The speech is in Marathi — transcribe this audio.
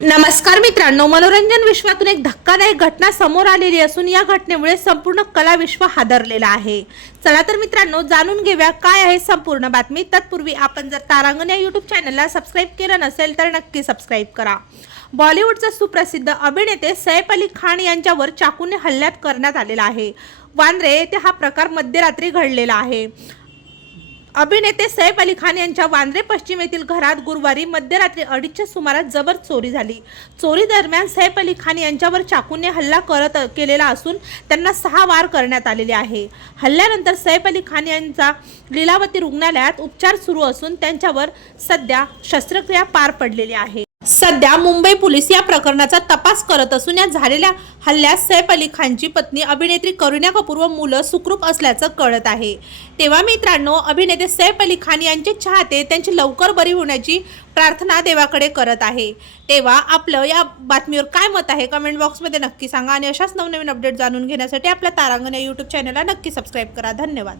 नमस्कार मित्रांनो मनोरंजन विश्वातून एक धक्कादायक घटना समोर आलेली असून या घटनेमुळे संपूर्ण कला विश्व हादरलेला आहे. चला तर मित्रांनो जाणून घेऊया काय आहे संपूर्ण बातमी. तत्पूर्वी आपण जर तारांगण या यूट्यूब चॅनलला सबस्क्राईब केलं नसेल तर नक्की सबस्क्राईब करा. बॉलिवूडचा सुप्रसिद्ध अभिनेते सैफ अली खान यांच्यावर चाकूने हल्ल्यात करण्यात आलेला आहे. वांद्रे येथे हा प्रकार मध्यरात्री घडलेला आहे. अभिनेते सैफ अली खान यांच्या वांद्रे पश्चिम येथील घरात गुरुवारी मध्यरात्री अडीचच्या सुमारास जबर चोरी झाली. चोरी दरम्यान सैफ अली खान यांच्यावर चाकूने हल्ला करत केलेला असून त्यांना सहा वार करण्यात आलेले आहे. हल्ल्यानंतर सैफ अली खान यांचा लीलावती रुग्णालयात उपचार सुरू असून त्यांच्यावर सध्या शस्त्रक्रिया पार पडलेली आहे. सध्या मुंबई पोलीस या प्रकरणाचा तपास करत असून या झालेल्या हल्ल्यात सैफ अली खानची पत्नी अभिनेत्री करुणा कपूर व मुलं सुखरूप असल्याचं कळत आहे. तेव्हा मित्रांनो अभिनेते सैफ अली खान यांचे चाहते त्यांची लवकर बरी होण्याची प्रार्थना देवाकडे करत आहे. तेव्हा आपलं या बातमीवर काय मत आहे? कमेंट बॉक्समध्ये नक्की सांगा आणि अशाच नवनवीन अपडेट जाणून घेण्यासाठी आपल्या तारांगण या यूट्यूब चॅनलला नक्की सबस्क्राईब करा. धन्यवाद.